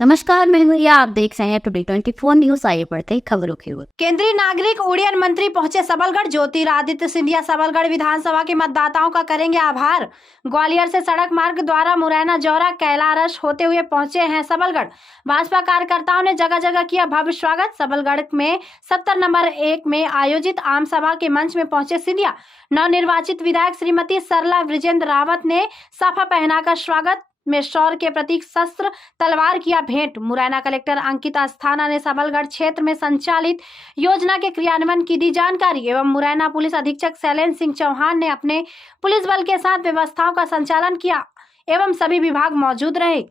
नमस्कार, मैं हूं रिया। आप देख रहे हैं टुडे 24 न्यूज। आइए बढ़ते हैं खबरों की ओर। केंद्रीय नागरिक उड्डयन मंत्री पहुंचे सबलगढ़। ज्योतिरादित्य सिंधिया सबलगढ़ विधानसभा के मतदाताओं का करेंगे आभार। ग्वालियर से सड़क मार्ग द्वारा मुरैना जौरा कैलारस होते हुए पहुंचे हैं सबलगढ़। भाजपा कार्यकर्ताओं ने जगह जगह किया भव्य स्वागत। सबलगढ़ में 70 नंबर 1 में आयोजित आम सभा के मंच में पहुंचे सिंधिया। नवनिर्वाचित विधायक श्रीमती सरला विजेंद्र रावत ने साफा पहनाकर स्वागत में शौर्य के प्रतीक शस्त्र तलवार किया भेंट। मुरैना कलेक्टर अंकिता अस्थाना ने सबलगढ़ क्षेत्र में संचालित योजना के क्रियान्वयन की दी जानकारी एवं मुरैना पुलिस अधीक्षक शैलेंद्र सिंह चौहान ने अपने पुलिस बल के साथ व्यवस्थाओं का संचालन किया एवं सभी विभाग मौजूद रहे।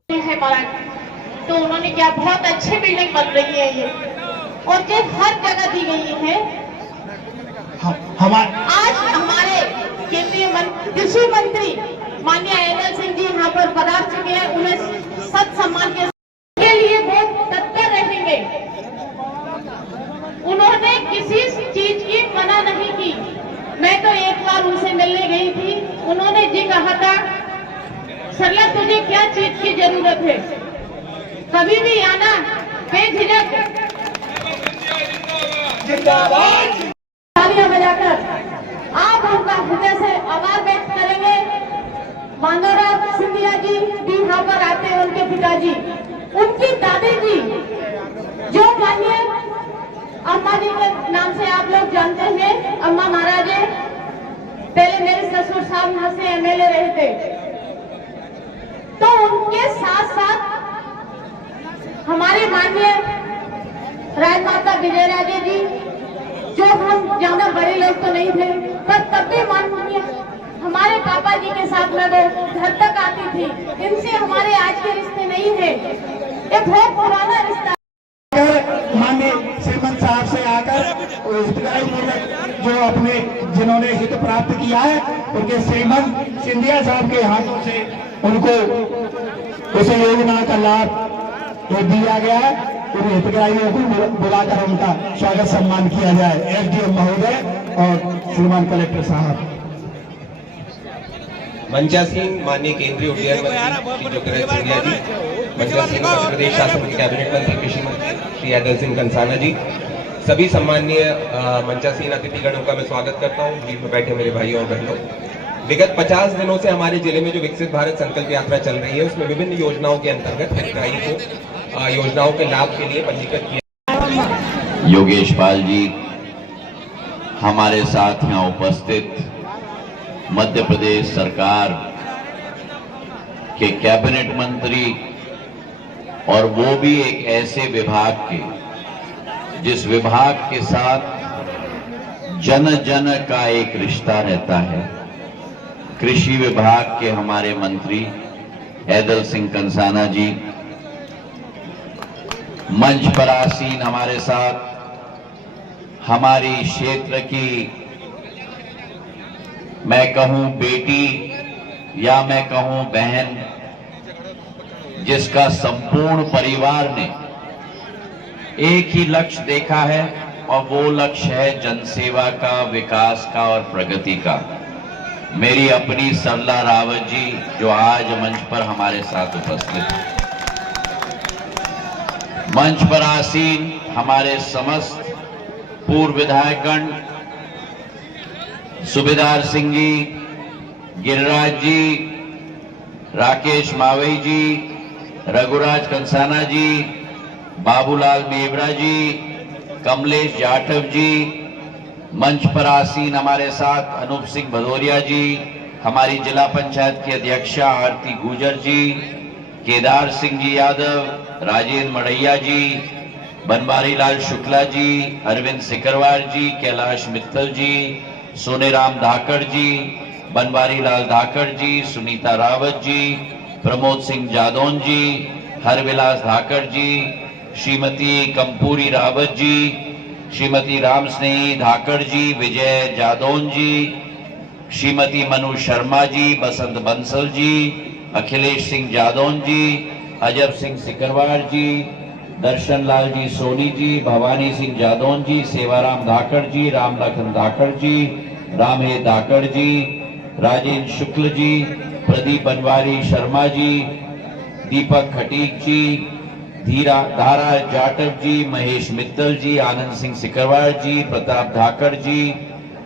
तो उन्होंने क्या बहुत अच्छी बिल्डिंग बन रही है ये, और जो हर जगह दी गई है। आज हमारे केंद्रीय कृषि मंत्री माननीय एडल सिंह जी यहाँ पर पधार चुके हैं। उन्हें सत सम्मान के लिए बहुत तत्पर रहेंगे। उन्होंने किसी चीज की मना नहीं की। मैं तो एक बार उनसे मिलने गई थी, उन्होंने जी कहा था, सरला तुझे क्या चीज की जरूरत है, कभी भी आना बेझिझक। तालियां बजाकर आप उनका हृदय से आभार व्यक्त करेंगे। मानवराज सिंधिया जी भी यहाँ पर आते हैं, उनके पिताजी, उनकी दादी जी जो माननीय अम्मा जी के नाम से आप लोग जानते हैं, अम्मा महाराज, पहले मेरे ससुर साहब यहाँ से एमएलए रहे थे। तो उनके साथ साथ हमारे माननीय राजमाता विजयराजे जी, जो हम ज्यादा बड़े लोग तो नहीं थे, पर तब भी माननीय हमारे पापा जी के साथ में वो घर तक आती थी। इनसे हमारे आज के रिश्ते नहीं है, ये बहुत पुराना रिश्ता। माननीय श्रीमंत साहब से आकर जो अपने जिन्होंने हित प्राप्त किया है, उनके श्रीमंत सिंधिया साहब के हाथों से उनको उस योजना का लाभ दिया गया है। उन हितग्राहियों को बुलाकर उनका स्वागत सम्मान किया जाए। एसडीएम महोदय और श्रीमान कलेक्टर साहब। मंचासीन माननीय केंद्रीय उड्डयन मंत्री ज्योतिरादित्य सिंधिया जी, मंचासीन मध्य प्रदेश शासन के कैबिनेट मंत्री कृषि मंत्री श्री एडल सिंह कंसाना जी, सभी सम्माननीय मंचासीन अतिथिगणों का मैं स्वागत करता हूँ। भीड़ में बैठे मेरे भाइयों और बहनों, विगत 50 दिनों से हमारे जिले में जो विकसित भारत संकल्प यात्रा चल रही है, उसमें विभिन्न योजनाओं के अंतर्गत हितग्राही को योजनाओं के लाभ के लिए पंजीकृत किया। योगेश पाल जी हमारे साथ यहाँ उपस्थित मध्य प्रदेश सरकार के कैबिनेट मंत्री, और वो भी एक ऐसे विभाग के जिस विभाग के साथ जन जन का एक रिश्ता रहता है। कृषि विभाग के हमारे मंत्री एडल सिंह कंसाना जी, मंच पर आसीन हमारे साथ हमारी क्षेत्र की, मैं कहूं बेटी या मैं कहूं बहन, जिसका संपूर्ण परिवार ने एक ही लक्ष्य देखा है, और वो लक्ष्य है जनसेवा का, विकास का और प्रगति का। मेरी अपनी सरला रावत जी, जो आज मंच पर हमारे साथ उपस्थित है। मंच पर आसीन हमारे समस्त पूर्व विधायकगण, सुबेदार सिंह जी, गिरिराज जी, राकेश मावई जी, रघुराज कंसाना जी, बाबूलाल मेवरा जी, कमलेश जाटव जी, मंच पर आसीन हमारे साथ अनूप सिंह भदौरिया जी, हमारी जिला पंचायत की अध्यक्षा आरती गुजर जी, केदार सिंह जी यादव, राजेंद्र मड़ैया जी, बनवारी लाल शुक्ला जी, अरविंद सिकरवार जी, कैलाश मित्तल जी, सोनेराम धाकड़ जी, बनवारी लाल धाकड़ जी, सुनीता रावत जी, प्रमोद सिंह जादौन जी, हरविलास धाकड़ जी, श्रीमती कंपूरी रावत जी, श्रीमती राम स्नेही धाकड़ जी, विजय जादौन जी, श्रीमती मनु शर्मा जी, बसंत बंसल जी, अखिलेश सिंह जादौन जी, अजब सिंह सिकरवार जी, दर्शन लाल जी सोनी जी, भवानी सिंह जादौन जी, सेवाराम धाकड़ जी, राम लखन धाकड़ जी, रामहे धाकड़ जी, राजेंद्र शुक्ल जी, प्रदीप बनवारी शर्मा जी, दीपक खटीक जी, धारा जाटव जी, महेश मित्तल जी, आनंद सिंह सिकरवार जी, प्रताप धाकड़ जी,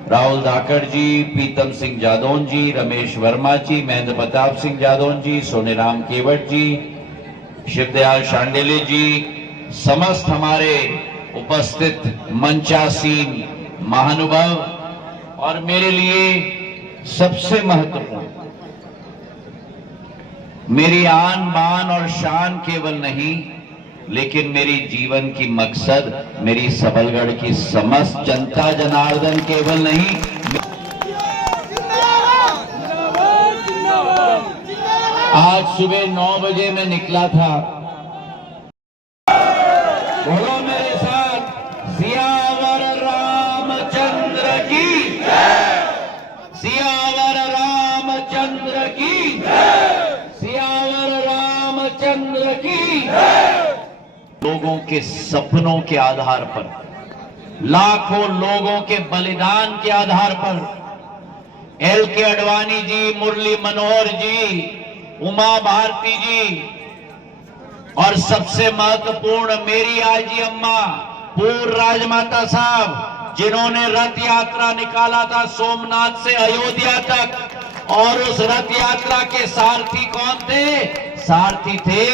राहुल धाकड़ जी, प्रीतम सिंह जादौन जी, रमेश वर्मा जी, महेंद्र प्रताप सिंह जादौन जी, सोनेराम केवट जी, शिवदयाल शांडिल्य जी, समस्त हमारे उपस्थित मंचासीन महानुभाव, और मेरे लिए सबसे महत्वपूर्ण, मेरी आन बान और शान केवल नहीं, लेकिन मेरी जीवन की मकसद मेरी सबलगढ़ की समस्त जनता जनार्दन केवल नहीं। आज सुबह 9 बजे मैं निकला था। बोलो मेरे साथ, सियावर रामचंद्र की जय, सियावर रामचंद्र की जय, सियावर रामचंद्र की जय। लोगों के सपनों के आधार पर, लाखों लोगों के बलिदान के आधार पर LK आडवाणी जी, मुरली मनोहर जी, उमा भारती जी, और सबसे महत्वपूर्ण मेरी आजी अम्मा पूर्व राजमाता साहब, जिन्होंने रथ यात्रा निकाला था सोमनाथ से अयोध्या तक, और उस रथ यात्रा के सारथी कौन थे? सारथी थे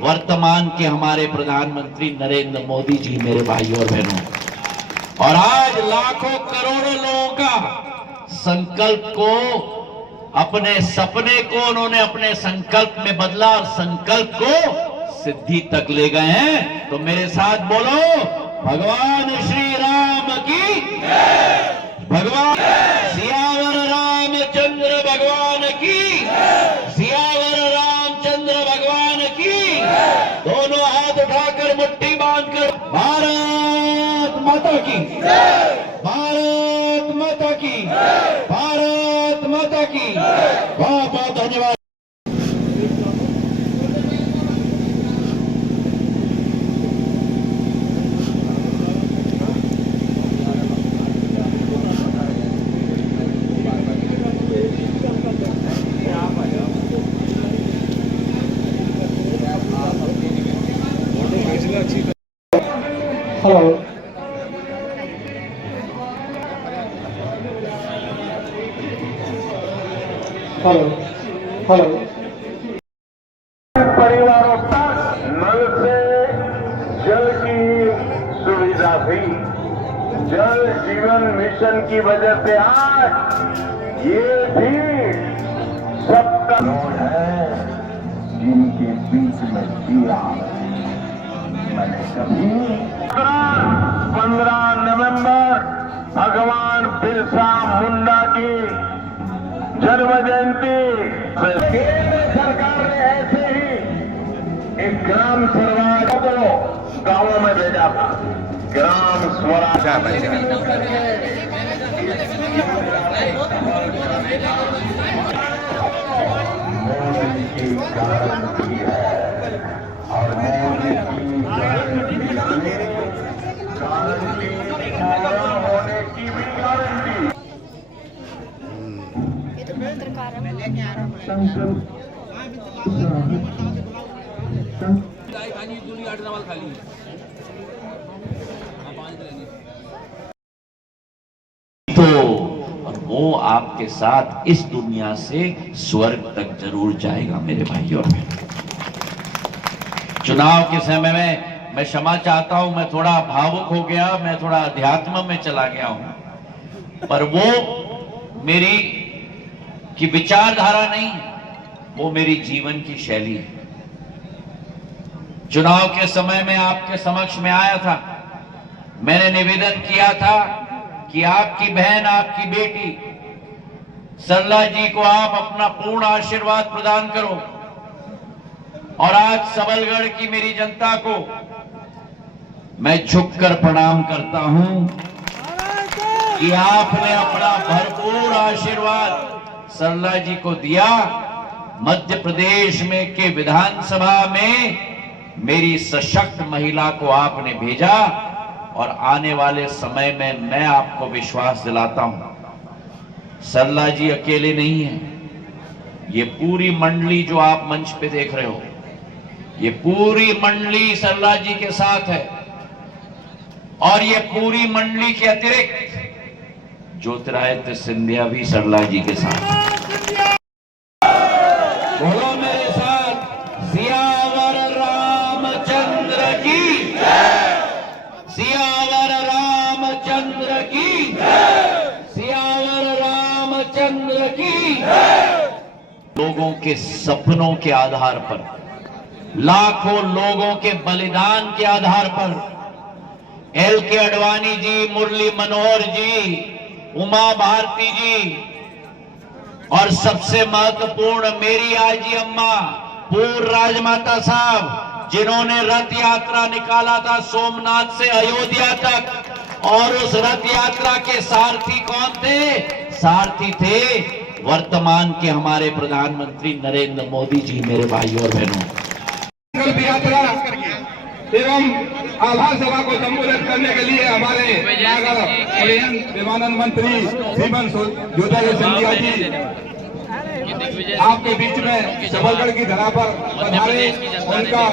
वर्तमान के हमारे प्रधानमंत्री नरेंद्र मोदी जी, मेरे भाइयों और बहनों। और आज लाखों करोड़ों लोगों का संकल्प को, अपने सपने को उन्होंने अपने संकल्प में बदला और संकल्प को सिद्धि तक ले गए हैं। तो मेरे साथ बोलो, भगवान श्री राम की जय, भगवान सियावर रामचंद्र भगवान की, सियावर रामचंद्र भगवान की। दोनों हाथ उठाकर मुट्ठी बांधकर भारत माता की, भारत माता की, भारत माता की। बहुत बहुत धन्यवाद। Hello, hello, hello. परिवारों तक नल से जल की सुविधा थी। जल जीवन मिशन की वजह से आज ये भी सबका है, जिनके बीच में दिया मैंने कभी 15 नवंबर भगवान बिरसा मुंडा की जन्म जयंती, केंद्र सरकार ने ऐसे ही एक ग्राम स्वराज को गांवों में भेजा था। ग्राम स्वराज मोदी की गारंटी है, और मोदी की गारंटी पूरा होने की भी गारंटी। तो और वो आपके साथ इस दुनिया से स्वर्ग तक जरूर जाएगा मेरे भाइयों और बहनों। चुनाव के समय में मैं क्षमा चाहता हूं, मैं थोड़ा भावुक हो गया, मैं थोड़ा अध्यात्म में चला गया हूं, पर वो मेरी की विचारधारा नहीं, वो मेरी जीवन की शैली है। चुनाव के समय में आपके समक्ष में आया था, मैंने निवेदन किया था कि आपकी बहन, आपकी बेटी सरला जी को आप अपना पूर्ण आशीर्वाद प्रदान करो। और आज सबलगढ़ की मेरी जनता को मैं झुककर प्रणाम करता हूं कि आपने अपना भरपूर आशीर्वाद सरला जी को दिया। मध्य प्रदेश में के विधानसभा में मेरी सशक्त महिला को आपने भेजा, और आने वाले समय में मैं आपको विश्वास दिलाता हूं, सरला जी अकेले नहीं है। ये पूरी मंडली जो आप मंच पे देख रहे हो, ये पूरी मंडली सरला जी के साथ है और ये पूरी मंडली के अतिरिक्त ज्योतिरादित्य सिंधिया भी सरला जी के साथ है। बोलो मेरे साथ, सियावर रामचंद्र की, सियावर रामचंद्र की, सियावर रामचंद्र की। लोगों के सपनों के आधार पर, लाखों लोगों के बलिदान के आधार पर LK आडवाणी जी, मुरली मनोहर जी, उमा भारती जी और सबसे महत्वपूर्ण मेरी आजी अम्मा पूर्व राजमाता साहब, जिन्होंने रथ यात्रा निकाला था सोमनाथ से अयोध्या तक। और उस रथ यात्रा के सारथी कौन थे? सारथी थे वर्तमान के हमारे प्रधानमंत्री नरेंद्र मोदी जी। मेरे भाइयों और बहनों, संकल्प यात्रा एवं आभार सभा को संबोधित करने के लिए हमारे नागर परिवहन विमानन मंत्री श्रीमान ज्योतिरादित्य सिंधिया जी आपके बीच में सबलगढ़ की धरा पर पधारे। उनका